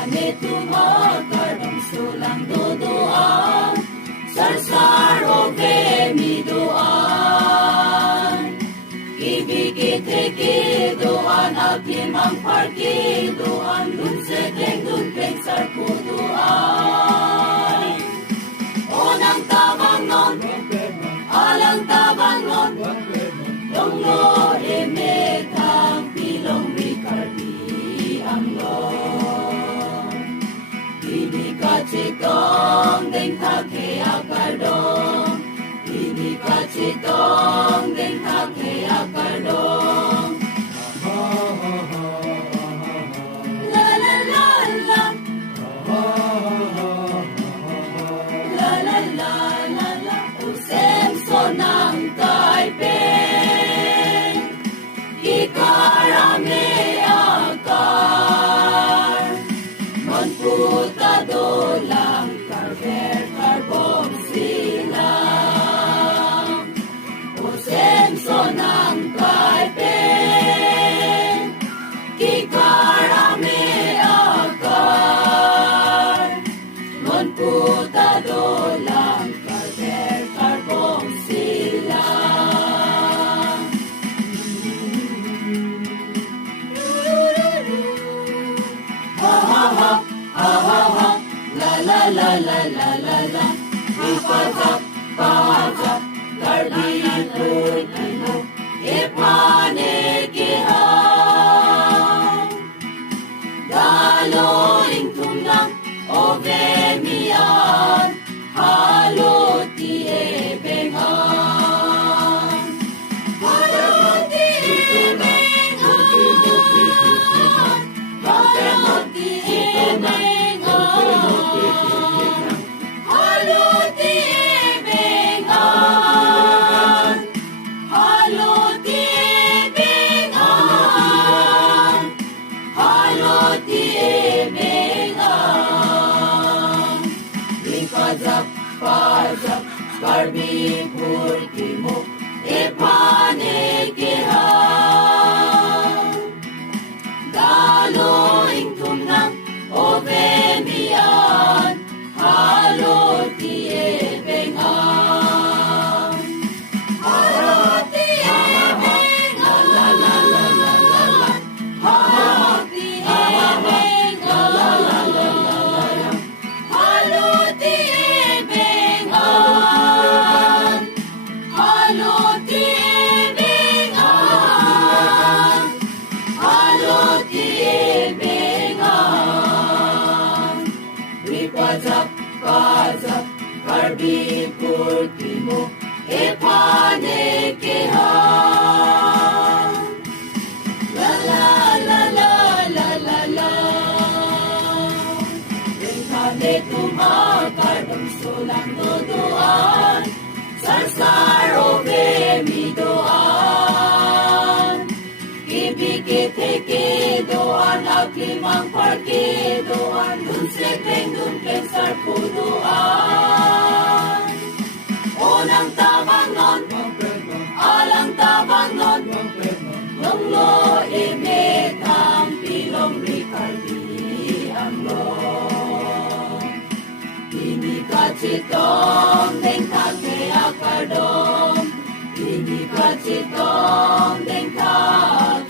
kami tumakar ang sulang duduan, sarsar o bemiduan. Ibigit hekiduan, agimang parkiduan, lunseteng dunpeng sarpuduan. Unang tabang non, alang tabang non, donglo emetang pilong rikardi ang long. Ibigachitong deng take akardong, ibigachitong deng take akardong. La la la la, la la la la la, usemso ng kaipeng, ikarame akar, manputa dolang karber karbong silang, usemso ng kaipeng, ikarame akar, manputa dolang karber karbong silang. Ha ha ha, ha ha ha, la la la la la la la. Ipajak, pajak, karbitoy kino, ipanikihan. Daloing tumlang, ovemian, haluti ebengan. Haluti ebengan, haluti ebengan, haluti ebengan, haluti ebengan, haluti ebengan. Ipajak, pajak, karbipur kimo, ipanikihan. Daloing tumnang, ovemian, haluti ebengan. Haluti ebengan, la la la la la la. Haluti ebengan, la la la la la. Haluti ebengan, haluti ebengan, haluti ebengan. Ipajak, pajak, karbipur kimo, ipanikihan. La la la la la la la. Yung kami tumakar ng sulang duduan, sarsar o bemiduan. Ibigit hekiduan, agimang parkiduan, lunseteng dunpeng sarpuduan. Unang tabang non, alang tabang non, donglo emetang pilong rikardi ang long. Ibigachitong deng take akardong, ibigachitong deng take